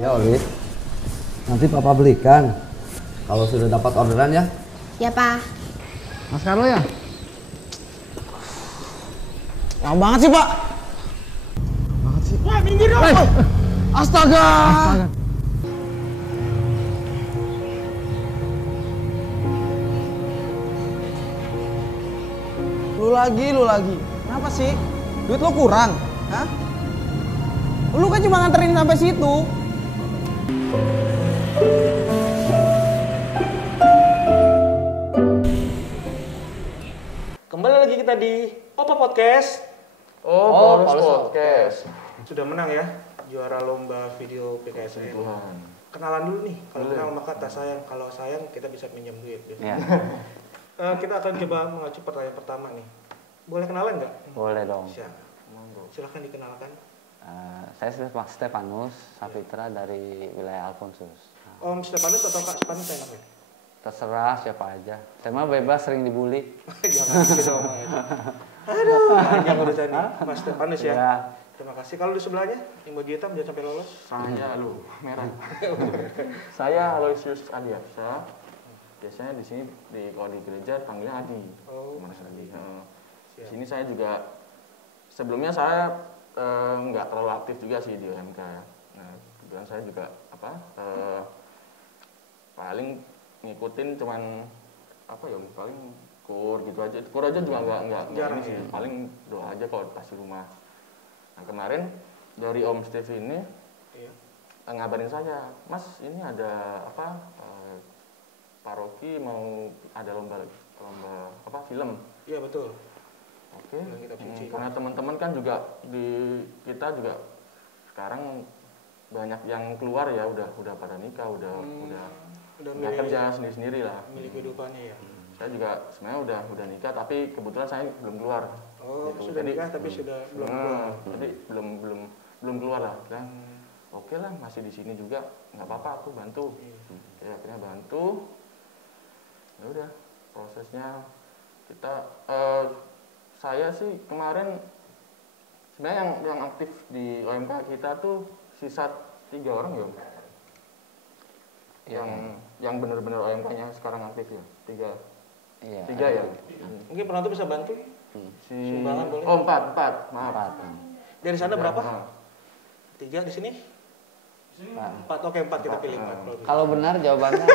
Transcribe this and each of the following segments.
Ya Oli, nanti papa belikan kalau sudah dapat orderan ya. Ya Pak. Mas Carlo ya? Lama banget sih Pak. Banget sih. Ya minggir dong. Astaga. Lu lagi. Kenapa sih? Duit lu kurang? Hah? Lu kan cuma nganterin sampai situ. Kembali lagi kita di Opa Podcast. Oh, Podcast. Sudah menang ya, juara lomba video PKSN. Tuhan. Kenalan dulu nih, kalau kenal maka tak sayang, kalau sayang kita bisa pinjam duit. Ya, Kita akan coba mengacu pertanyaan pertama nih. Boleh kenalan nggak? boleh dong. Silahkan dikenalkan. Saya Stefanus Sapitra dari wilayah Alfonsus. Om Stefanus atau Kak Stefanus saya namanya? Terserah siapa aja. Saya mah bebas, sering dibully. Jangan gitu Om. Aduh, panjang urusannya. Mas Stefanus ya. Ya. Terima kasih. Kalau di sebelahnya, yang baju hitam jangan sampai lolos. Saya lu merah. Saya Aloysius Adiaksa. Biasanya di sini kalau di gereja panggilnya Adi. Oh, Mas Adi. Di siap. sini saya juga sebelumnya saya nggak terlalu aktif juga sih di OMK. Nah, kemudian saya juga paling ngikutin cuman apa ya, paling kur gitu aja. Kur aja juga nggak Jarang ini sih. ya? Paling doa aja kalau pas di rumah. Nah, kemarin dari Om Steve ini Iya. ngabarin saya, Mas ini ada apa paroki mau ada lomba apa film. Iya betul. Oke. Film Kitab Suci. Karena teman-teman kan juga di kita juga sekarang banyak yang keluar ya, udah pada nikah, udah Udah nggak kerja sendiri lah. milik kehidupannya ya. Saya juga sebenarnya udah nikah, tapi kebetulan saya belum keluar. Oh, Gitu. sudah Jadi, nikah tapi sudah belum keluar. Jadi belum keluar lah. Kan? Oke lah, masih di sini juga nggak apa-apa, aku bantu. Ya akhirnya bantu. Ya udah, prosesnya kita saya sih kemarin sebenarnya yang aktif di OMK kita tuh sisa 3 orang ya. Yang benar-benar OMK-nya sekarang aktif ya. 3 ya. Mungkin penonton bisa bantu. Sumbangan boleh? Oh 4, maaf. Dari sana berapa? Maaf. 3 di sini? 4. Oke, 4 kita pilih 4. Kalau benar jawabannya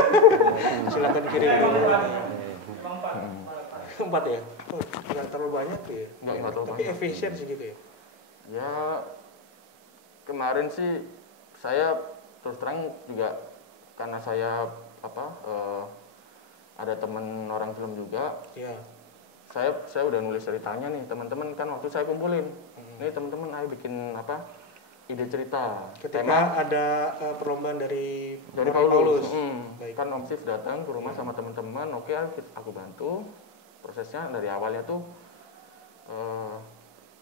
Silakan kirim dulu. 4 ya? Oh, nggak terlalu banyak ya. Nggak terlalu Tapi banyak. efisien sih gitu ya. Ya kemarin sih saya terus terang juga karena saya ada teman orang film juga. Iya. Saya udah nulis ceritanya nih, teman-teman kan waktu saya kumpulin. Nih teman-teman ayo bikin ide cerita. Ketika ada perlombaan dari Paulus. Baik. Kan Om Sif datang ke rumah sama teman-teman, oke aku bantu. Prosesnya dari awalnya tuh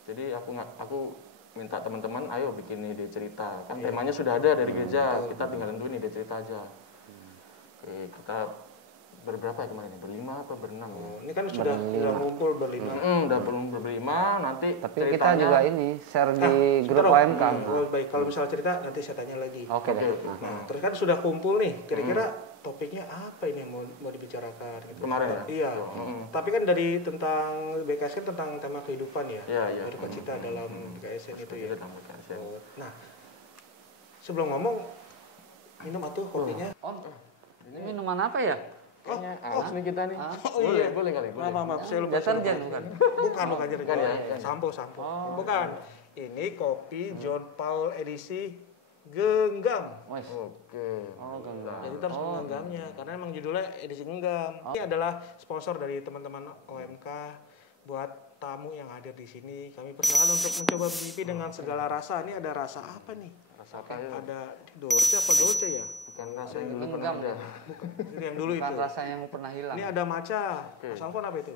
jadi aku minta teman-teman ayo bikin ide cerita. Kan temanya sudah ada dari gereja, kita tinggal tentuin ide cerita aja. Oke, kita berberapa ya kemarin? Berlima apa berenam? Oh, ini kan sudah ngumpul berlima. Udah berlima, nanti tapi ceritanya, kita juga ini share di Sebentar, grup Om. OMK. Oh, baik, kalau misalnya cerita nanti saya tanya lagi. Oke deh. Nah, terus kan sudah kumpul nih. Kira-kira topiknya apa ini yang mau dibicarakan? Gitu. Kemarin ya? Iya. Tapi kan dari tentang BKSN tentang tema kehidupan ya. Iya. Dari cita dalam BKSN itu ya. BKSN. Oh, nah, sebelum ngomong minum atuh kopinya. Ini minuman apa ya? Kayaknya harus nih kita nih. Oh iya, boleh kali. Maaf, saya lupa. Deterjen bukan? Bukan deterjen. Bukan ya? Sampo. Bukan. Ini kopi John Paul edisi genggam. Wes. Oke. Oh, genggam. Jadi kita harus menggenggamnya karena emang judulnya edisi genggam. Ini adalah sponsor dari teman-teman OMK buat tamu yang hadir di sini. Kami persilakan untuk mencoba mencicipi dengan segala rasa. Ini ada rasa apa nih? Rasa apa ya? Ada Dolce apa Dolce ya? Bukan rasa yang dulu pernah ada. Ini yang dulu Bukan itu. rasa yang pernah hilang. Ini ada matcha. Oke. Mas Alfon apa itu?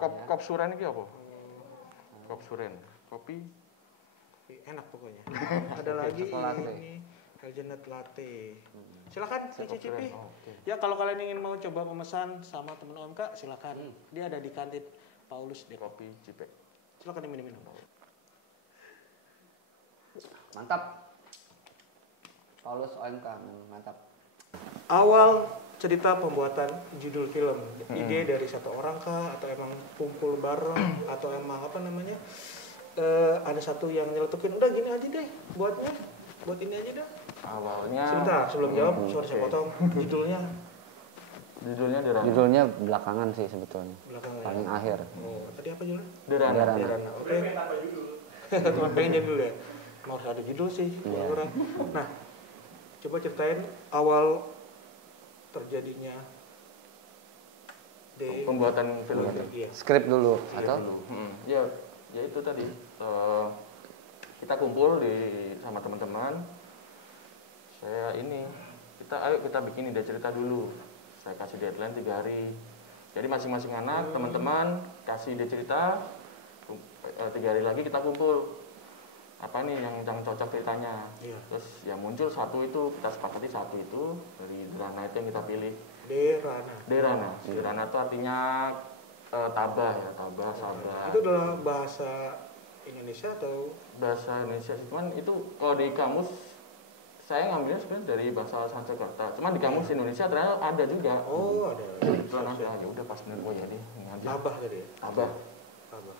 Kop suren ini apa? Kop suren. Kopi. Enak pokoknya. Ada lagi Latte. ini hazelnut latte. Silakan dicicipi. Oke. Ya kalau kalian ingin mau coba pemesan sama teman OMK silakan. Dia ada di kantin Paulus Depok. Kopi Cipek. Silakan diminum. Mantap. Paulus OMK, mantap. Awal cerita pembuatan judul film, ide dari satu orang kah atau emang kumpul bareng atau emang apa namanya ada satu yang nyeletukin udah gini aja deh buat ini aja dah. Awalnya Sebentar sebelum jawab, sorry saya potong, judulnya Derana. Judulnya belakangan sih sebetulnya. belakangan. Paling akhir. Oh, tadi apa judulnya? Derana. Derana. Oke. Cuma pengen judul ya. Mau harus ada judul sih kalau orang. Nah, coba ceritain awal terjadinya Pembuatan film. Iya. Skrip dulu atau? Ya itu tadi. Kita kumpul sama teman-teman. Ayo kita bikin ide cerita dulu. Saya kasih deadline 3 hari. Jadi masing-masing anak, teman-teman kasih ide cerita. 3 hari lagi kita kumpul. Apa nih yang cocok ceritanya. Iya. Terus yang muncul satu itu, kita sepakati satu itu dari Derana itu yang kita pilih. Derana. Derana itu artinya tabah ya, tabah, sabar. Itu adalah bahasa Indonesia atau Bahasa Indonesia, cuman itu kalau di kamus saya ngambilnya sebenarnya dari bahasa Sanskerta. Cuman di kamus Indonesia ternyata ada juga. oh ada. Derana ya udah pas bener oh ya deh. Ini aja. Tabah tadi ya. Tabah. Tabah.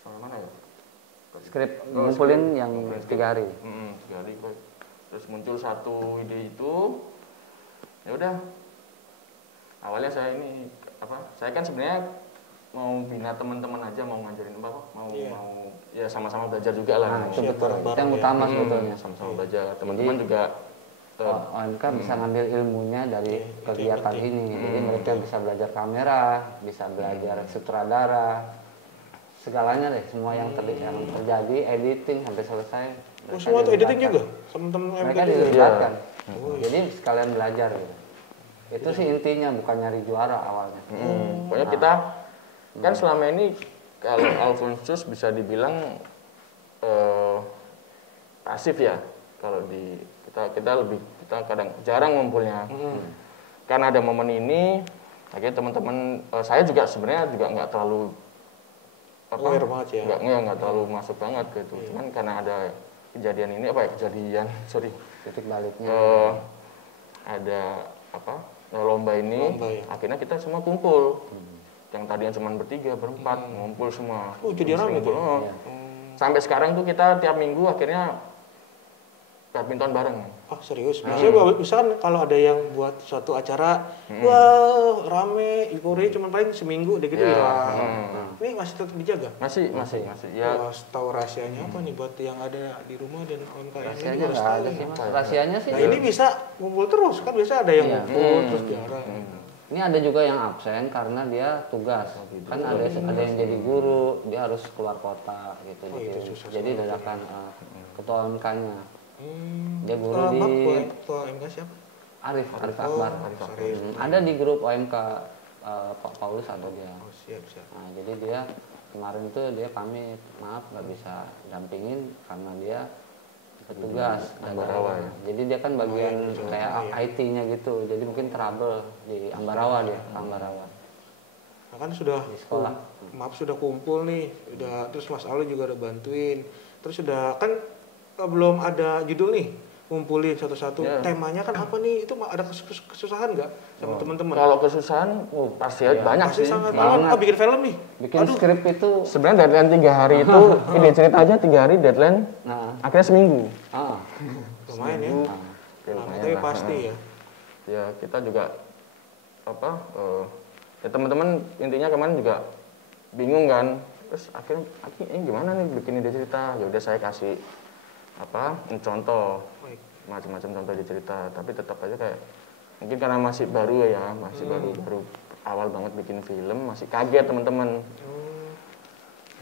Soal mana ya? Skrip ngumpulin yang 3 hari. 3 hari kok. Terus muncul satu ide itu. Ya udah. Awalnya saya kan sebenarnya mau bina teman-teman aja, mau ngajarin mau ya sama-sama belajar juga lah. Nah, itu betul. Itu yang utama sebetulnya. Sama-sama belajar. Teman-teman juga OMK bisa ngambil ilmunya dari kegiatan ini. Jadi mereka bisa belajar kamera, bisa belajar sutradara, segalanya deh, semua yang terjadi, editing sampai selesai. Oh, semua itu editing juga? Teman-teman Mereka dilibatkan. Jadi sekalian belajar gitu. Itu sih intinya, bukan nyari juara awalnya. Pokoknya kita kan selama ini kalau Alphonsus bisa dibilang pasif ya. Kalau kita kadang jarang ngumpulnya. Karena ada momen ini, akhirnya teman-teman saya juga sebenarnya nggak terlalu nggak terlalu masuk banget gitu. Cuman karena ada kejadian ini Titik baliknya. Ada lomba ini, akhirnya kita semua kumpul. Yang tadinya cuma bertiga, berempat, ngumpul semua. Oh, jadi rame tuh. Sampai sekarang tuh kita tiap minggu akhirnya badminton bareng. Oh, serius? Maksudnya misalkan kalau ada yang buat suatu acara, wah rame, euforia cuma paling seminggu deh gitu hilang. Ini masih tetap dijaga? Masih. Ya. Tahu rahasianya apa nih buat yang ada di rumah dan kawan-kawan Rahasianya nggak ada sih mas. Rahasianya sih. Nah ini bisa ngumpul terus kan, biasa ada yang ngumpul terus jarang. Ini ada juga yang absen karena dia tugas. Kan ada yang jadi guru, dia harus keluar kota gitu. Jadi dadakan ketua OMK-nya. Dia guru di ketua OMK siapa? Arif Akbar. Ada di grup OMK Pak Paulus ada dia. Oh, siap. Nah, jadi dia kemarin tuh dia pamit, maaf nggak bisa dampingin karena dia petugas Ambarawa ya. Jadi dia kan bagian kayak IT-nya gitu. Jadi mungkin trouble di Ambarawa dia, Ambarawa. Nah, kan sudah Di sekolah. sudah kumpul nih, terus Mas Aul juga udah bantuin. Terus sudah kan belum ada judul nih, ngumpulin satu-satu. Temanya kan apa nih? Itu ada kesusahan nggak sama teman-teman? Kalau kesusahan pasti banyak Pasti sih. sangat banget. Bikin film nih. Bikin skrip itu Sebenarnya deadline 3 hari itu ide cerita aja 3 hari deadline. Akhirnya seminggu. Lumayan ya. Tapi pasti ya. Ya kita juga ya teman-teman intinya kemarin juga bingung kan. Terus akhirnya ini gimana nih bikin ide cerita? Ya udah saya kasih contoh macam-macam contoh ide cerita, tapi tetap aja kayak mungkin karena masih baru baru awal banget bikin film, masih kaget teman-teman.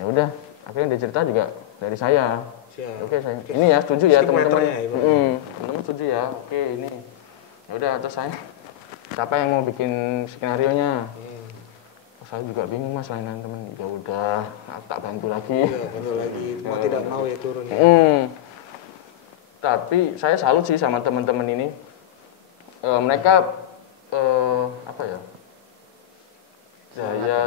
Ya udah akhirnya ide cerita juga dari saya. Oke, saya ini ya setuju ya teman-teman. Teman-teman setuju ya. Oke, ini. Ya udah terus saya siapa yang mau bikin skenario nya? Saya juga bingung mas, lain-lain teman. Ya udah, tak bantu lagi. Bantu lagi. Mau tidak mau ya turun ya. Tapi saya salut sih sama teman-teman ini. Mereka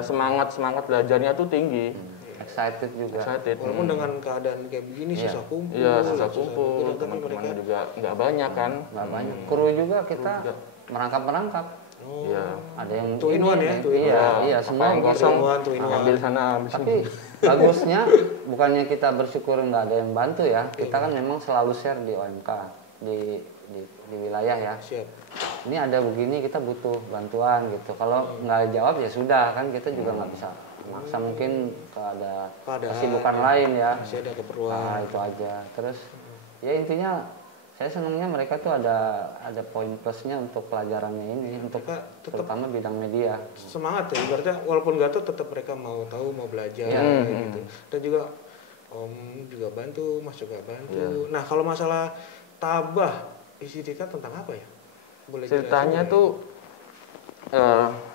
semangat belajarnya tuh tinggi. excited juga. excited. Walaupun dengan keadaan kayak begini Iya. susah kumpul. Iya, susah gitu, kumpul, tapi teman-temannya mereka juga nggak banyak kan. Nggak banyak. Kru juga kita juga. merangkap. oh, Iya. Ada yang Two in ini, one ya, two in Iya, one. iya Apa semua yang gitu. kosong two in one. ambil sana, ambil sini. Tapi bagusnya bukannya kita bersyukur nggak ada yang bantu ya. Kita kan memang selalu share di OMK di wilayah ya. Siap. Ini ada begini kita butuh bantuan gitu. Kalau nggak jawab ya sudah kan kita juga nggak bisa maksa, mungkin ada Keadaan, kesibukan ya. lain ya. Masih ada keperluan. Nah, itu aja. Terus ya intinya saya senangnya mereka tuh ada poin plusnya untuk pelajarannya ini, untuk Mereka tetap terutama bidang media. semangat ya, ibaratnya walaupun gatot tetap mereka mau tahu, mau belajar Iya. gitu. Dan juga Om juga bantu, Mas juga bantu. Iya. Nah kalau masalah tabah isi cerita tentang apa ya? Boleh Ceritanya jelasin nggak? tuh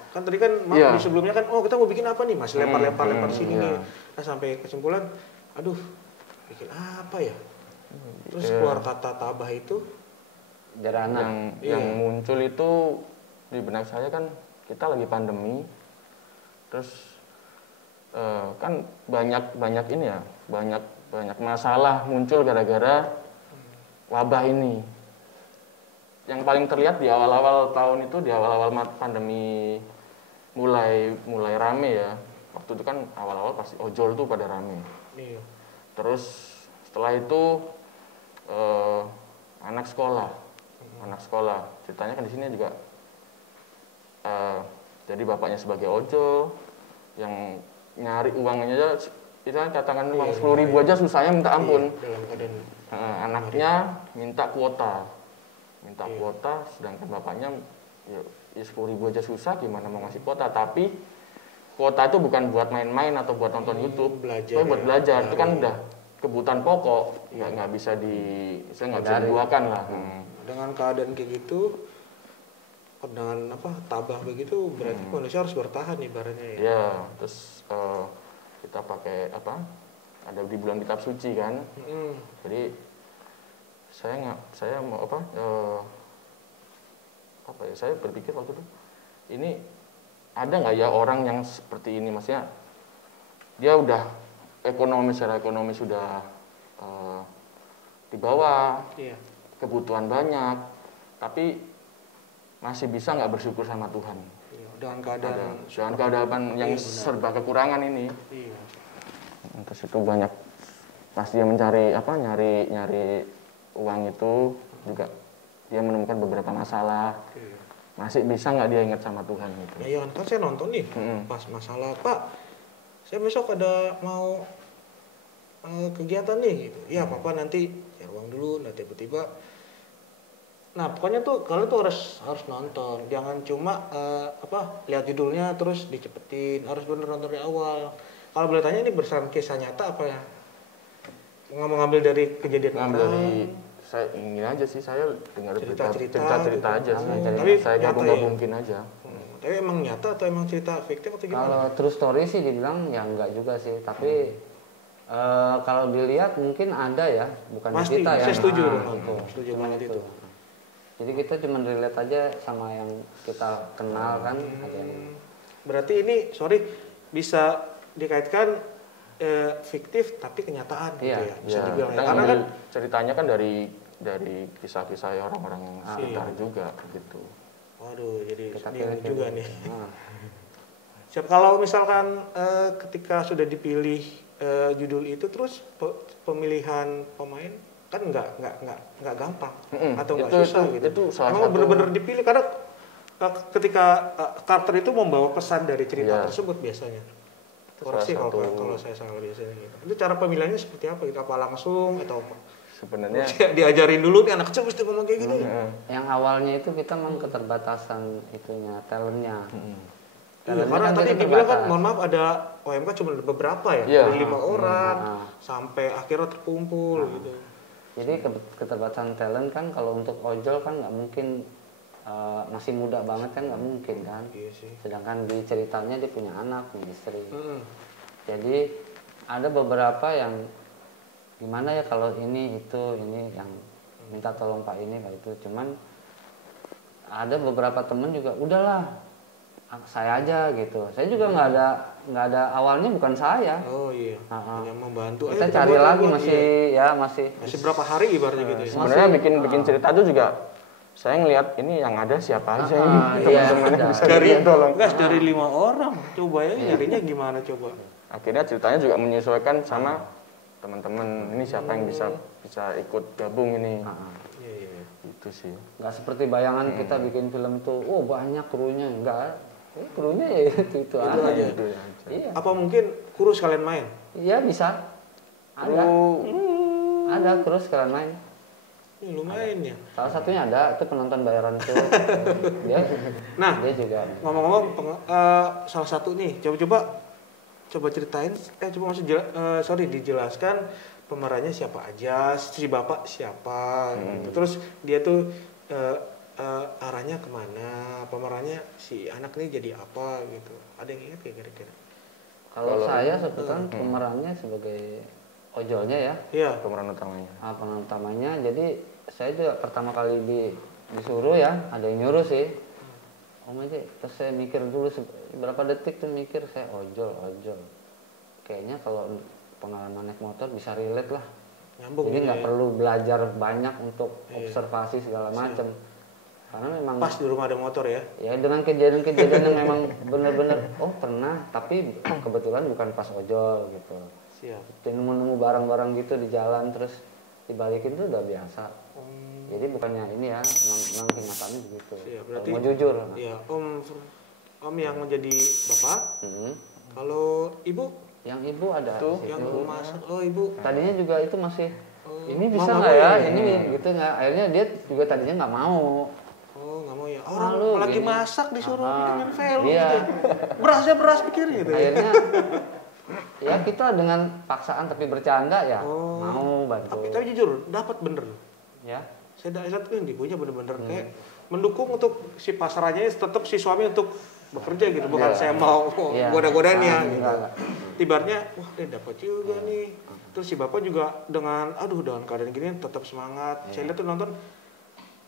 Kan tadi kan Iya. di sebelumnya kan, oh kita mau bikin apa nih Mas? Lempar sini iya. nih. Nah sampai kesimpulan, aduh bikin apa ya? Terus Iya. keluar kata tabah itu, Dari anak. yang Iya. muncul itu di benak saya kan kita lagi pandemi, terus kan banyak ini ya, banyak masalah muncul gara-gara wabah ini. Yang paling terlihat di awal-awal tahun itu, di awal-awal pandemi mulai rame ya. Waktu itu kan awal-awal pasti ojol tuh pada rame. nih, Terus setelah itu anak sekolah ceritanya kan di sini juga jadi bapaknya sebagai ojol yang nyari uangnya aja, itu kan katakan uang 10.000 aja susahnya minta ampun. dalam keadaan Anaknya minta kuota, sedangkan bapaknya ya 10.000 aja susah, gimana mau ngasih kuota. Tapi kuota itu bukan buat main-main atau buat nonton YouTube, belajar tapi buat ya, belajar. Itu kan dari- udah kebutuhan pokok, nggak bisa saya nggak bisa diduakan lah. dengan keadaan kayak gitu, dengan tabah begitu, berarti manusia harus bertahan ibaratnya ya. Ya, terus kita pakai ada di bulan kitab suci kan. Jadi saya mau saya berpikir waktu itu, ini ada nggak ya orang yang seperti ini, maksudnya dia udah secara ekonomi sudah di bawah, Iya. kebutuhan banyak, tapi masih bisa nggak bersyukur sama Tuhan. Iya, dengan keadaan Dengan keadaan yang Iya, benar. serba kekurangan ini. iya. Terus itu banyak pasti yang mencari nyari uang itu juga, dia menemukan beberapa masalah, Iya. masih bisa nggak dia ingat sama Tuhan gitu. Nah, iya kan saya nonton nih pas masalah Pak, saya besok ada mau kegiatan nih gitu. Ya papa nanti cari uang dulu, nanti tiba-tiba. Nah pokoknya tuh kalian tuh harus nonton, jangan cuma lihat judulnya terus dicepetin, harus bener nonton dari awal. Kalau boleh tanya ini berdasarkan kisah nyata apa ya? Ngambil dari kejadian Ngambil orang? dari saya ingin aja sih, saya dengar Cerita-cerita cerita gitu. aja sih. Tapi Saya nyata gabung-gabungin aja. Tapi emang nyata atau emang cerita fiktif atau gimana? Kalau true story sih dibilang ya enggak juga sih, tapi kalau dilihat mungkin ada ya, bukan di Pasti, kita ya. saya setuju. Itu. Setuju Cuman banget itu. Jadi kita cuma relate aja sama yang kita kenal kan, ada yang Berarti ini, bisa dikaitkan fiktif tapi kenyataan gitu Iya, ya. Bisa Ya, dibilang kita ya. Karena ngambil kan ceritanya kan dari kisah-kisah orang-orang sekitar Iya. juga gitu. waduh, jadi kita bingung pilih juga gitu. nih. Nah, Siap, kalau misalkan ketika sudah dipilih judul itu terus pemilihan pemain kan nggak gampang atau nggak susah gitu. Itu salah Emang satu benar-benar dipilih karena ketika karakter itu membawa pesan dari cerita Iya. tersebut biasanya. Itu Koreksi salah kalau satu- kalau saya salah biasanya gitu. Itu cara pemilihannya seperti apa gitu? Apa langsung atau apa? sebenarnya. Diajarin dulu nih anak kecil mesti ngomong kayak gini. yang awalnya itu kita memang keterbatasan itunya, talentnya. Iya, Talentnya karena kan tadi kita dibilang kan, terbatas. mohon maaf ada OMK cuma beberapa ya, Iya. dari 5 orang Nah. sampai akhirnya terkumpul gitu. Jadi keterbatasan talent kan kalau untuk ojol kan nggak mungkin, masih muda banget kan nggak mungkin kan. Iya sih. Sedangkan di ceritanya dia punya anak, punya istri. Mm-mm. Jadi ada beberapa yang gimana ya kalau ini yang minta tolong Pak ini Pak itu. Cuman ada beberapa temen juga udahlah saya aja gitu. Saya juga nggak ada awalnya bukan saya. Oh iya. Yang membantu. Kita Ayo, cari buat, lagi buat, masih iya. masih berapa hari ibaratnya gitu ya. Sebenarnya bikin cerita itu juga saya ngelihat ini yang ada siapa aja ini iya, teman-teman yang bisa Dari tolong. enggak dari 5 orang. Coba ya nyarinya gimana coba. Akhirnya ceritanya juga menyesuaikan sama teman-teman. Ini siapa yang bisa ikut gabung ini. Iya, iya. Itu sih. nggak seperti bayangan kita bikin film tuh, oh banyak krunya, enggak. Krunya ya itu aja. Itu aja. Iya. Apa mungkin kru sekalian main? Iya bisa. Ada. Ada kru sekalian main. Ini lumayan ya. Salah satunya ada itu penonton bayaran tuh. dia Nah, dia juga. ngomong-ngomong salah satu nih, coba ceritain, coba dijelaskan pemerannya siapa aja, si bapak siapa, gitu. Terus dia tuh arahnya kemana, pemerannya si anak ini jadi apa gitu. Ada yang ingat kayak kira-kira? Kalau saya sebetulnya pemerannya sebagai ojolnya ya. Iya. Pemeran utamanya. Pemeran utamanya, jadi saya juga pertama kali disuruh ya, ada yang nyuruh sih. Om aja, terus saya mikir dulu berapa detik tuh mikir, saya ojol. Kayaknya kalau pengalaman naik motor bisa relate lah. Nyambung. Jadi nggak ya. perlu belajar banyak untuk observasi segala macam. Karena memang Pas di rumah ada motor ya. ya dengan kejadian-kejadian yang memang benar-benar pernah, tapi kebetulan bukan pas ojol gitu. Siap. Nemu barang-barang gitu di jalan terus dibalikin tuh udah biasa. Jadi bukannya ini ya, memang kenyataannya begitu. Siap. Kalau Berarti mau jujur. Iya, Om yang menjadi bapak. Kalau ibu Yang ibu ada Tuh, di yang situ. masak. Oh, ibu. Tadinya juga itu masih ini bisa Mama nggak ya? gue. Ini gitu nggak? Akhirnya dia juga tadinya nggak mau. Oh, nggak mau ya. Orang Malu, lagi gini. masak disuruh bikin film Iya. gitu. Berasnya beras pikir gitu. Ya. Akhirnya ya kita dengan paksaan tapi bercanda ya mau bantu. Tapi jujur dapat bener. Ya. Saya lihat kan ibunya bener-bener kayak mendukung untuk si pasarannya tetap si suami untuk bekerja gitu, bukan saya mau Iya. goda-godain ya gitu. Enggak. Tibarnya wah dia dapat juga nih. Terus si bapak juga dengan dengan keadaan gini tetap semangat. Saya lihat tuh nonton,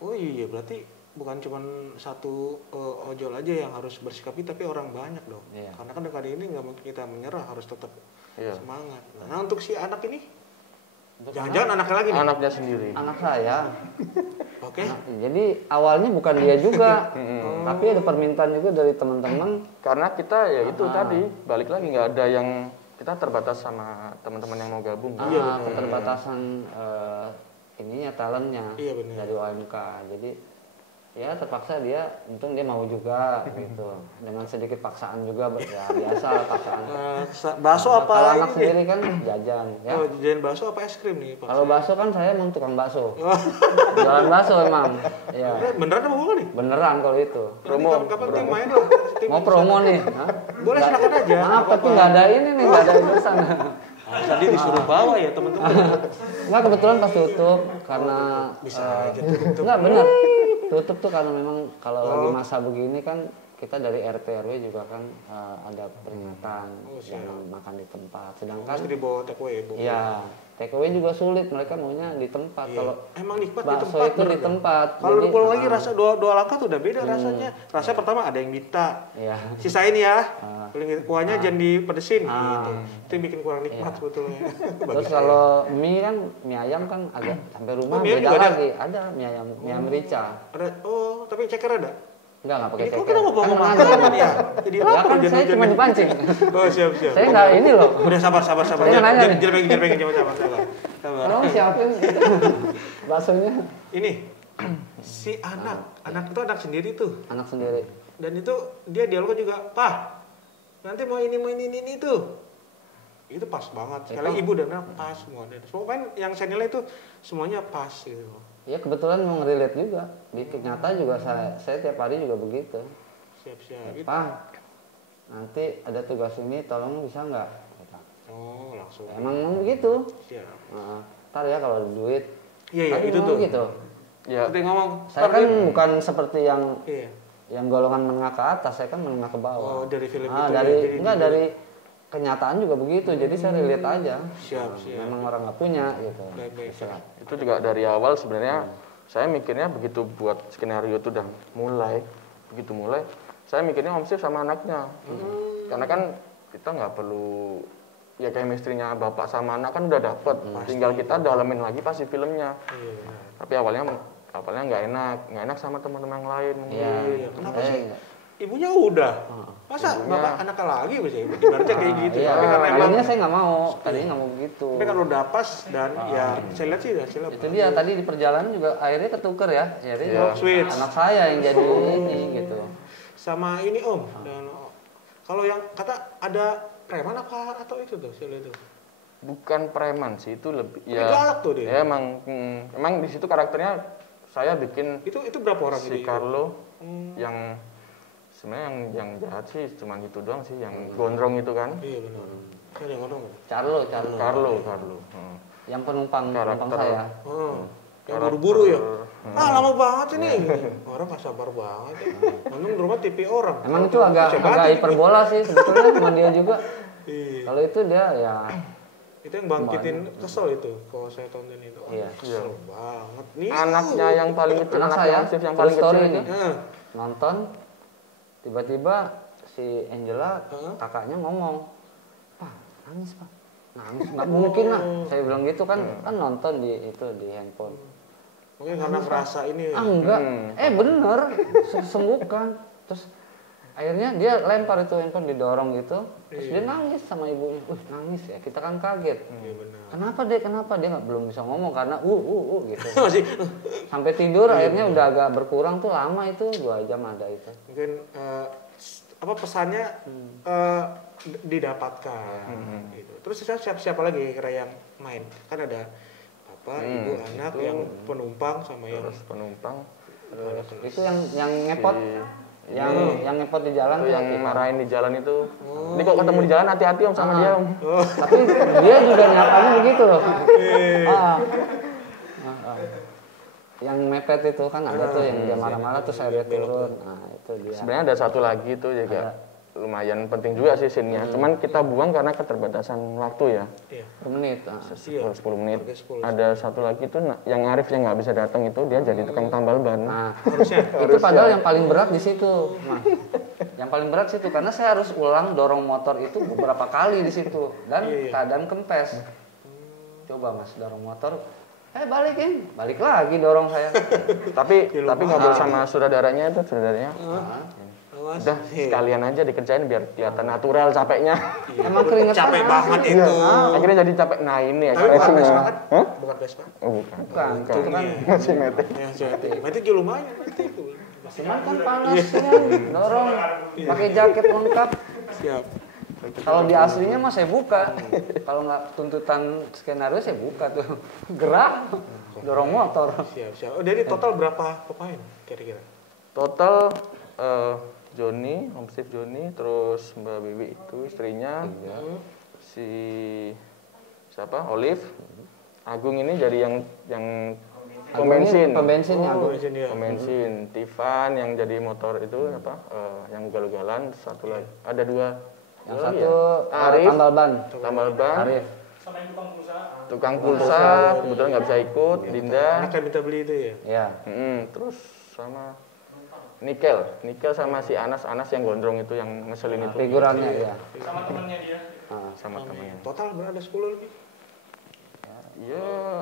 oh iya berarti bukan cuma satu ojol aja yang harus bersikap itu, tapi orang banyak dong. Iya. Karena kan dengan ini nggak mungkin kita menyerah, harus tetap Iya. semangat. Nah untuk si anak ini, Untuk jangan-jangan anaknya lagi nih. Anaknya sendiri. anak saya. Oke. Jadi awalnya bukan dia juga, tapi ada permintaan juga dari teman-teman. Karena kita ya itu tadi balik lagi nggak ada yang kita terbatas sama teman-teman yang mau gabung. Keterbatasan ininya talentnya Iya, benar. dari OMK. Jadi ya terpaksa dia, untung dia mau juga gitu. Dengan sedikit paksaan juga ya biasa paksaan. Bakso Kalau apa anak ini? sendiri kan jajan ya. Oh, jajan bakso apa es krim nih, Pak? Kalau bakso kan saya emang tukang bakso. Jualan bakso emang. Ya. Beneran apa bukan nih? Beneran kalau itu. Promo. Kapan tim main dong? Tim Mau promo nih. Hah? Boleh silakan aja. Maaf tapi nggak ada ini nih, nggak ada urusan. Tadi disuruh bawa ya teman-teman. Nggak, kebetulan pas tutup karena Bisa aja tutup. nggak benar. Tutup tuh karena memang kalau lagi masa begini kan kita dari RT RW juga kan ada peringatan jangan makan di tempat. Sedangkan Pasti dibawa take away, Bu. ya take away juga sulit, mereka maunya di tempat. Iya. Kalau Emang nikmat di bakso tempat. itu bener di dah. tempat. Kalau Jadi, lu pulang lagi rasa dua langkah tuh udah beda rasanya. Rasanya pertama ada yang minta. ya. Sisain ya. Kuahnya jangan dipedesin gitu. Itu yang bikin kurang nikmat sebetulnya. Terus kalau mie kan, mie ayam kan agak sampai rumah mie ayam beda juga ada? lagi. Ada mie ayam merica. Ada tapi ceker ada. Enggak pakai Ini kok ceker. kita ngomong Kan ngomong sengaja. kan ya? Jadi Ya lapar kan saya hujan-hujan cuma nih. dipancing. Oh, siap. Saya enggak ini loh. Udah sabar. Saya nanya nih. Jangan sabar. Kalau siapin baksonya Ini si anak itu anak sendiri tuh. anak sendiri. Dan itu dia dialognya juga, "Pak, nanti mau ini tuh." Itu pas banget. Sekali ibu dan anak pas semua. Dan pokoknya yang saya nilai itu semuanya pas gitu. Ya kebetulan mau relate juga. Di nyata juga saya tiap hari juga begitu. Siap. Gitu. Pak, nanti ada tugas ini, tolong bisa nggak? Kata. Oh, langsung. Emang begitu. Siap. Ntar ya kalau ada duit. Iya, Tadi itu ngomong tuh. Gitu. Ya, Seperti ngomong, Saya kan bukan seperti iya. yang golongan menengah ke atas, saya kan menengah ke bawah. Oh, dari film itu ya, dari jadi enggak gitu. dari kenyataan juga begitu. Jadi saya relate aja. Siap. Memang orang nggak punya gitu. Baik. itu juga dari awal sebenarnya saya mikirnya begitu buat skenario itu udah mulai, begitu mulai saya mikirnya Om Steve sama anaknya. Karena kan kita nggak perlu ya chemistry-nya bapak sama anak kan udah dapet. Tinggal kita dalamin lagi pasti filmnya. Iya benar. Tapi awalnya nggak enak sama teman-teman yang lain mungkin. Iya. Kenapa sih? Ibunya udah. Masa bapak anaknya lagi bisa ibu? Ibaratnya kayak gitu. Iya, Tapi karena emang tadinya saya nggak mau, tadinya nggak mau begitu. tapi kalau udah pas dan ya saya lihat sih hasilnya. Itu dia tadi di perjalanan juga akhirnya ketuker ya, jadi Iya. Switch. anak saya yang jadi ini gitu. Sama ini Om. Dan kalau yang kata ada preman apa atau itu tuh saya lihat tuh. Bukan preman sih, itu lebih Tapi galak tuh dia. Ya emang di situ karakternya saya bikin Itu berapa orang si ini? Carlo yang sebenarnya yang jahat sih cuma gitu doang sih, yang gondrong itu kan. Iya benar. Ada yang ngomong. Carlo. Carlo. Yang penumpang Karakter. saya. Yang buru-buru ya. Lama banget ini. Orang nggak sabar banget. Untung di rumah TV orang. Emang itu agak hiperbola sih sebetulnya sama dia juga. Iya. Kalau itu dia ya Itu yang bangkitin kesel itu kalau saya tonton itu. Iya. Kesel banget. Nih. Anaknya yang paling kecil, Anak anaknya saya, Steve yang true paling story kecil ini. itu. nonton tiba-tiba si Angela Heeh. kakaknya ngomong, "Pak, nangis Pak, nangis nggak mungkin lah." Saya bilang gitu kan nonton di handphone. Mungkin karena merasa ini. Ah enggak, bener, sembuhkan. Terus akhirnya dia lempar itu handphone, didorong gitu, terus dia nangis sama ibunya. Nangis ya, kita kan kaget. Iya benar. Kenapa dia belum bisa ngomong karena gitu. Masih Sampai tidur akhirnya udah agak berkurang tuh, lama itu 2 jam ada itu. mungkin apa pesannya didapatkan gitu. Terus siapa lagi kira yang main? Kan ada bapak, ibu, anak, yang penumpang sama yang Terus penumpang, Itu yang ngepot, yang ngepot di jalan itu tuh yang kita. marahin di jalan itu. Ini kok ketemu di jalan hati-hati Om sama dia Om. Tapi dia juga nyapanya begitu loh. Ah. Yang mepet itu kan ada tuh yang dia marah-marah tuh saya turun. Nah, itu dia. Sebenarnya ada satu lagi tuh juga lumayan penting juga sih scene-nya. Cuman kita buang karena keterbatasan waktu ya. Iya. 10 menit. 10 menit. Oke, 10. Ada satu lagi tuh yang Arif yang nggak bisa datang itu dia jadi tukang tambal ban. Nah, Harusnya. itu padahal yang paling berat di situ, Mas. Yang paling berat situ karena saya harus ulang dorong motor itu beberapa kali di situ dan keadaan kempes. Coba Mas dorong motor, balikin, balik lagi dorong saya. tapi ngobrol sama saudaranya. Awas. Udah sekalian aja dikerjain biar kelihatan natural capeknya. Emang keringetan Capek banget itu. Akhirnya jadi capek. Nah ini Tapi bukan ekspresinya. Vespa kan? Hah? Bukan Vespa. Oh bukan. Bukan, itu kan Masih metik. Ya, Mati juga lumayan berarti itu. cuman kan panasnya dorong pakai jaket lengkap. Siap. Kalau di aslinya mah saya buka. Kalau nggak tuntutan skenario saya buka tuh. Gerak dorong motor. Siap. Oh, jadi total berapa pemain kira-kira? Total Joni, Om Steve Joni, terus Mbak Bibi itu istrinya, si siapa? Olive, Agung ini jadi yang pembensin, Pembensinnya Oh, aku. di sini ya. pembensin, Tivan yang jadi motor itu apa? Yang ugal-ugalan, satu lagi, ada 2. Yang Dua lagi satu ya? Arif, tambal ban. tambal ban, Arif. tukang pulsa, kebetulan nggak bisa ikut, Dinda, Anak yang minta beli itu ya. Ya. terus sama Nikel sama si Anas yang gondrong itu yang ngeselin itu. Figurannya ya. Sama temennya. Total berapa? Ada 10 lebih. Ya,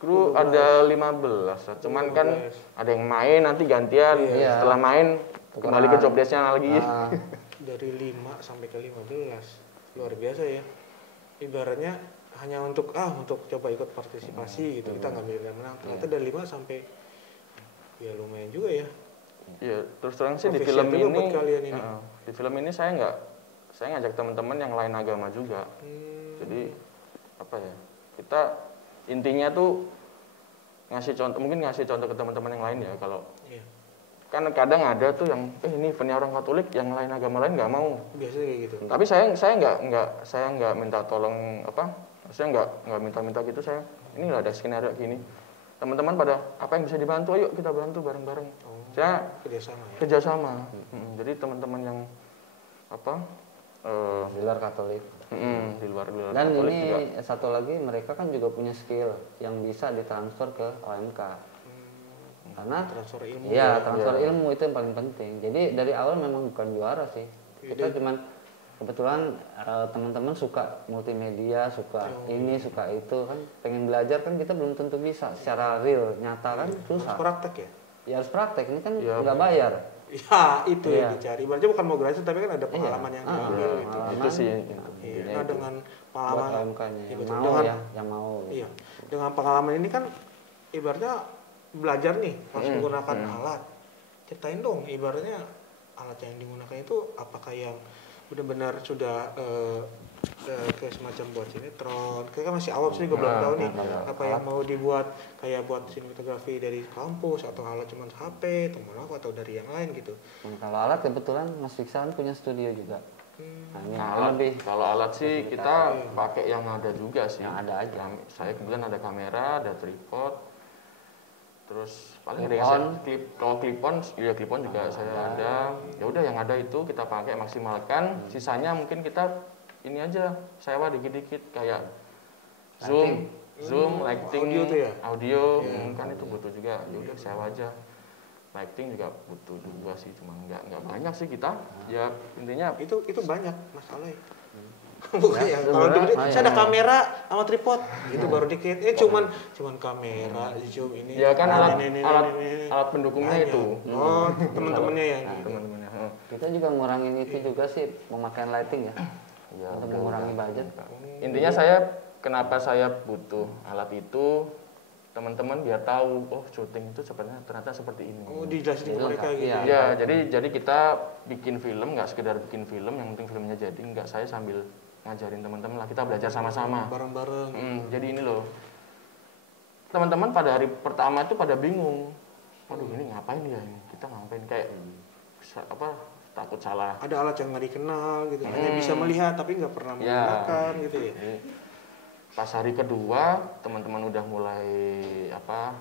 kru ada 15. Cuman kan ada yang main nanti gantian. Iya. Setelah main kembali ke job desk-nya lagi. Ah, Dari 5 sampai ke 15. Luar biasa ya. Ibaratnya hanya untuk coba ikut partisipasi gitu. Kita nggak milih menang. Ternyata dari 5 sampai ya lumayan juga ya. Iya, terus terang sih di Profesional film juga ini, buat kalian ini. di film ini saya ngajak teman-teman yang lain agama juga. Jadi apa ya? Kita intinya tuh ngasih contoh ke teman-teman yang lain ya. Kalau Iya. kan kadang ada tuh yang ini eventnya orang Katolik, yang lain agama lain nggak mau. Biasanya kayak gitu. Tapi saya nggak minta tolong apa? Saya nggak minta gitu saya. Ini lah ada skenario gini. Teman-teman pada apa yang bisa dibantu, ayo kita bantu bareng-bareng. Saya Kerjasama ya. kerjasama. Jadi teman-teman yang apa? di luar Katolik. Di luar Dan Katolik ini juga. satu lagi mereka kan juga punya skill yang bisa ditransfer ke OMK. karena transfer ilmu. iya transfer ilmu itu yang paling penting. Jadi dari awal memang bukan juara sih, kita cuman kebetulan teman-teman suka multimedia, suka ini suka itu kan, pengen belajar kan, kita belum tentu bisa secara real nyata kan, susah. Praktek ya. Ya harus praktek, ini kan nggak bayar. Ya itu yang dicari. Berarti bukan mau gratis tapi kan ada pengalaman yang diambil gitu. Itu sih. Nah dengan Buat pengalaman OMK-nya iya, yang betul. mau ya, yang mau. Iya. Dengan pengalaman ini kan ibaratnya belajar nih harus menggunakan alat. Ceritain dong ibaratnya alat yang digunakan itu apakah yang benar-benar sudah kayak semacam buat sinetron. Kayak kan masih awam sih, gue belum tahu nih apa yang mau dibuat kayak buat sinematografi dari kampus atau alat cuma HP atau dari yang lain gitu. Kalau alat kebetulan Mas Fiksan punya studio juga. Nah, ini lebih Kalau alat sih kita pakai yang ada juga sih. yang ada aja. Saya kebetulan ada kamera, ada tripod, terus paling kalau clip-on juga saya ada. Ya udah yang ada itu kita pakai maksimalkan. Sisanya mungkin kita ini aja sewa dikit-dikit kayak zoom, lighting, audio, kan itu butuh juga. Ya udah sewa aja. Lighting juga butuh juga sih, cuma nggak banyak sih kita. Ya intinya Itu banyak masalah ya. Bukan ya, kalau dulu saya ada kamera sama tripod itu baru dikit. Cuman kamera, zoom ini. ya kan alat ini. pendukungnya Banyak. itu. Oh, teman-temannya ya. Teman-temannya. Kita juga ngurangin itu juga sih, pemakaian lighting ya. Ya, Untuk mengurangi budget. Intinya kenapa saya butuh alat itu, teman-teman biar tahu, oh syuting itu sebenarnya ternyata seperti ini. Oh, dijelasin ke mereka gitu. Iya. Ya, jadi kita bikin film, nggak sekedar bikin film, yang penting filmnya jadi. Nggak, saya sambil ngajarin teman-teman lah, kita belajar sama-sama. Bareng-bareng. Jadi ini loh, teman-teman pada hari pertama itu pada bingung. Waduh, ini ngapain ya ini? Kita ngapain kayak takut salah. Ada alat yang nggak dikenal gitu, hanya bisa melihat tapi nggak pernah menggunakan gitu ya. Pas hari kedua teman-teman udah mulai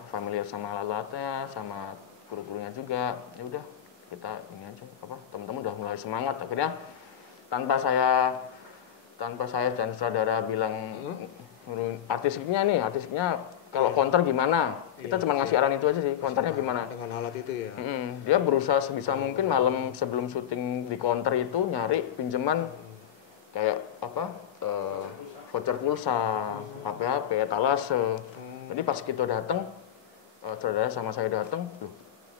familiar sama alatnya, sama guru-gurunya juga. Ya udah kita ini aja teman-teman udah mulai semangat. Akhirnya tanpa saya dan saudara bilang artisnya kalau counter gimana, kita cuma ngasih arahan itu aja sih, counternya gimana Dengan alat itu ya. Dia berusaha sebisa mungkin malam sebelum syuting di counter itu nyari pinjaman kayak voucher pulsa, HP, etalase. Jadi pas kita datang, saudara sama saya datang,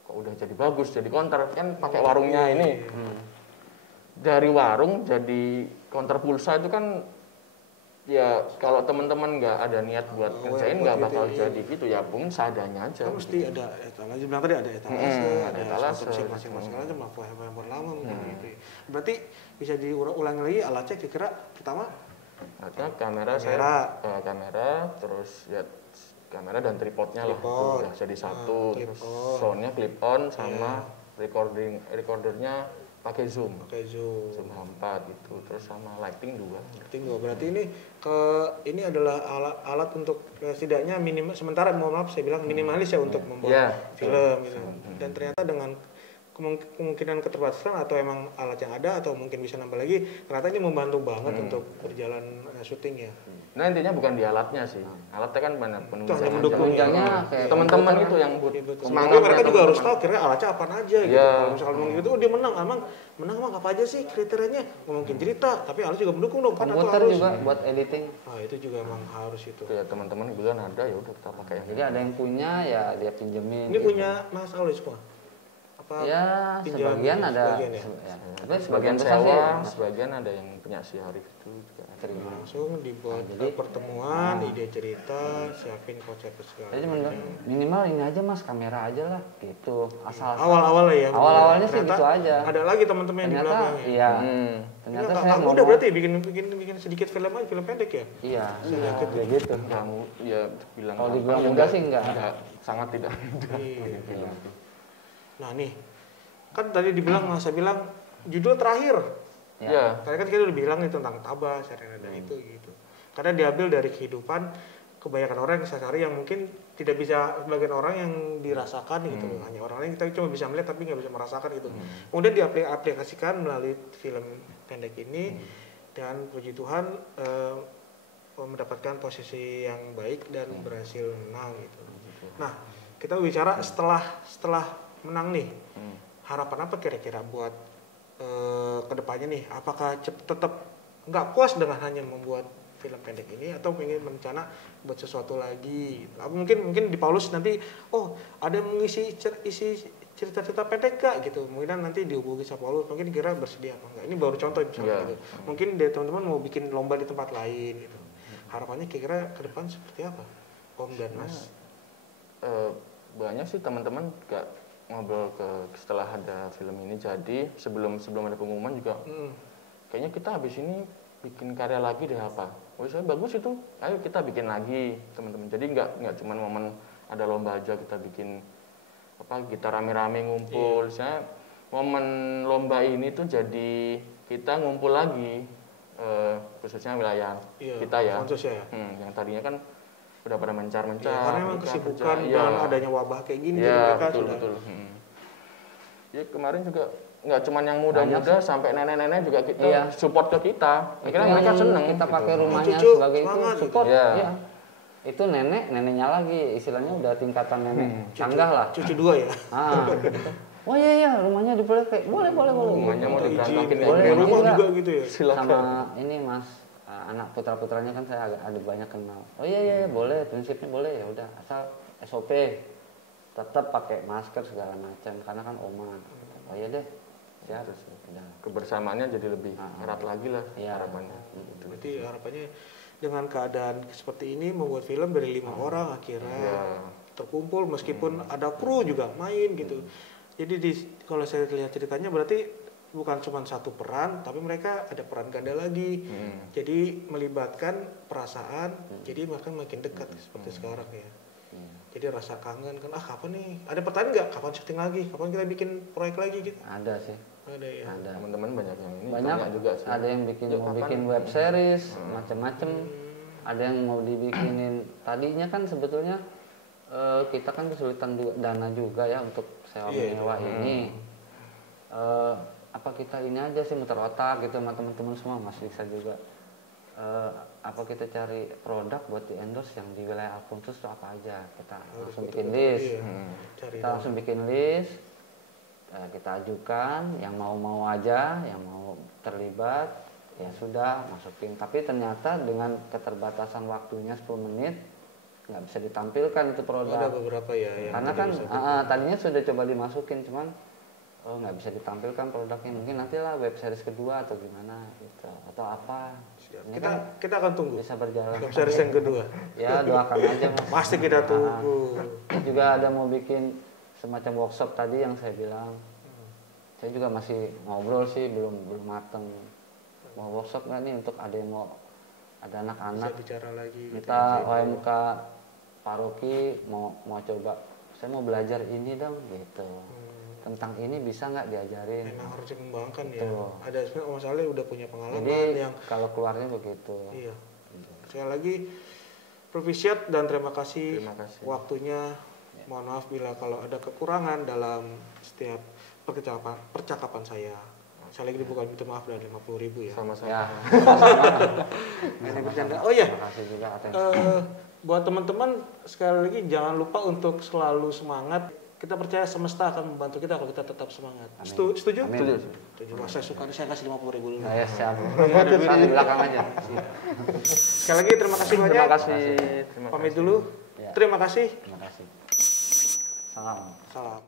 kok udah jadi bagus, jadi counter kan pakai warungnya ini. Dari warung jadi counter pulsa itu kan, ya kalau teman-teman nggak ada niat buat ngerjain nggak bakal jadi gitu ya, pun seadanya aja. Kan mesti ada etalase, bilang tadi ada etalase, ada etalase, masing-masing aja yang lama gitu. Berarti bisa diulang lagi alatnya kira-kira pertama? Kamera, terus ya kamera dan tripodnya lah, udah jadi satu. Terus soundnya clip on sama recordernya pakai zoom 4 gitu, terus sama lighting juga. Berarti ini adalah alat untuk setidaknya sementara mohon maaf saya bilang minimalis ya untuk membuat film gitu. Dan ternyata dengan kemungkinan keterbatasan atau emang alat yang ada atau mungkin bisa nambah lagi, ternyata ini membantu banget untuk berjalan syuting ya. Nah intinya bukan di alatnya sih, alatnya kan banyak penunjangnya teman-teman itu yang semangat. Mereka juga harus tahu kira alatnya apa aja gitu. Kalau misalnya gitu, dia menang apa aja sih kriterianya? Mungkin cerita, tapi alat juga mendukung dong kan. Komputer juga buat editing. Itu juga emang harus itu. Ya teman-teman bilang ada, ya udah kita pakai. Jadi ada yang punya ya dia pinjemin. Ini punya Mas Alwi semua? Ya sebagian ada, tapi sebagian sewa, sebagian ada yang punya si Arif itu juga terima. Langsung dibuat pertemuan, ide cerita, siapin konsep segala. Jadi minimal ini aja mas, kamera aja lah gitu. Asal awal-awal ya. Awal-awalnya sih gitu aja. Ada lagi teman-teman yang di belakang. Iya. Ternyata saya mau. Udah berarti bikin sedikit film aja, film pendek ya? Iya. Kayak gitu. Kamu ya bilang. Kalau dibilang mudah sih enggak. Sangat tidak. Nah nih, kan tadi saya bilang judul terakhir. Ya. Tadi kan kita udah bilang nih tentang tabah, ada itu gitu. Karena diambil dari kehidupan kebanyakan orang sehari-hari yang mungkin tidak bisa sebagian orang yang dirasakan gitu. Hanya orang lain kita cuma bisa melihat tapi nggak bisa merasakan itu. Kemudian diaplikasikan melalui film pendek ini dan puji Tuhan mendapatkan posisi yang baik dan berhasil menang gitu. Nah, kita bicara setelah menang nih. Harapan apa kira-kira buat kedepannya nih? Apakah tetap nggak puas dengan hanya membuat film pendek ini atau ingin merencana buat sesuatu lagi? Mungkin di Paulus nanti ada yang mengisi isi cerita-cerita pendek kak gitu. Mungkin nanti dihubungi sama Paulus, mungkin kira bersedia apa enggak. Ini baru contoh misalnya gitu. Mungkin dari teman-teman mau bikin lomba di tempat lain gitu. Harapannya kira-kira ke depan seperti apa? Om dan Mas. Banyak sih teman-teman juga ngobrol setelah ada film ini jadi sebelum ada pengumuman juga kayaknya kita habis ini bikin karya lagi deh apa. Saya bagus itu, ayo kita bikin lagi teman-teman. Jadi nggak cuma momen ada lomba aja kita bikin kita rame-rame ngumpul. Saya momen lomba ini tuh jadi kita ngumpul lagi khususnya wilayah kita ya. Yang tadinya kan udah pada mencar-mencar. Karena memang kesibukan dan adanya wabah kayak gini mereka betul. Ya kemarin juga nggak cuma yang muda-muda sampai nenek-nenek juga kita support ke kita. Akhirnya mereka seneng. Kita pakai rumahnya Cucu, sebagai itu support. Iya. Ya. Itu neneknya lagi, istilahnya udah tingkatan nenek canggah lah. Cucu 2 ya. Oh iya rumahnya dipakai. Boleh. Rumahnya mau diberantakin boleh rumah juga gitu ya. Sama ini Mas, anak putra-putranya kan saya ada banyak kenal. Oh iya boleh, prinsipnya boleh ya udah asal SOP tetap pakai masker segala macam karena kan oma. Oh iya deh. Ya harus kebersamaannya jadi lebih erat lagi lah harapannya. Berarti harapannya dengan keadaan seperti ini membuat film dari 5 orang akhirnya terkumpul meskipun ada kru juga main gitu. Jadi kalau saya lihat ceritanya berarti bukan cuma satu peran tapi mereka ada peran ganda lagi. Jadi melibatkan perasaan jadi mereka makin dekat seperti sekarang ya. Jadi rasa kangen kan kapan nih ada pertanyaan nggak kapan syuting lagi kapan kita bikin proyek lagi gitu. Ada sih. Ada ya. Ada. Teman-teman banyak yang ini Banyak juga sih. ada yang mau bikin web series macam-macam. Ada yang mau dibikinin. Tadinya kan sebetulnya kita kan kesulitan dana juga ya untuk sewa menyewa ini. Apa kita ini aja sih muter otak gitu sama teman-teman semua Mas Lisa juga. Apa kita cari produk buat di endorse yang di wilayah Alphonsus itu apa aja kita langsung bikin list. Kita langsung bikin list. Kita ajukan yang mau aja, yang mau terlibat ya sudah masukin. Tapi ternyata dengan keterbatasan waktunya 10 menit nggak bisa ditampilkan itu produk. Ada beberapa ya. Karena kan tadinya sudah coba dimasukin cuman nggak bisa ditampilkan produknya. Mungkin nantilah web series kedua atau gimana gitu atau apa. Kita akan tunggu. Bisa berjalan. Web series yang kedua. Ya doakan aja Mas. Pasti kita tunggu. Juga ada mau bikin semacam workshop tadi yang saya bilang. Saya juga masih ngobrol sih belum mateng. Mau workshop nggak nih untuk ada yang mau ada anak-anak. Bisa bicara lagi. Kita OMK Paroki mau coba. Saya mau belajar ini dong gitu. Tentang ini bisa nggak diajarin? Memang harus dikembangkan ya. Ada sebenarnya Om Saleh udah punya pengalaman. Jadi yang kalau keluarnya begitu. Iya. Sekali lagi Provisiat dan terima kasih waktunya. Mohon maaf bila kalau ada kekurangan dalam setiap percakapan saya. Saya lagi bukan minta maaf dari 50.000 ya. Sama-sama. Ya. Ini bercanda. Oh iya. Terima kasih juga Buat teman-teman sekali lagi jangan lupa untuk selalu semangat. Kita percaya semesta akan membantu kita kalau kita tetap semangat. Setuju? Amin. Setuju. Mas saya suka saya kasih 50.000 dulu. Ya siap. Saya di belakang aja. Sekali lagi terima kasih banyak. Terima kasih. Pamit dulu. Ya. Terima kasih. Terima kasih. Salam.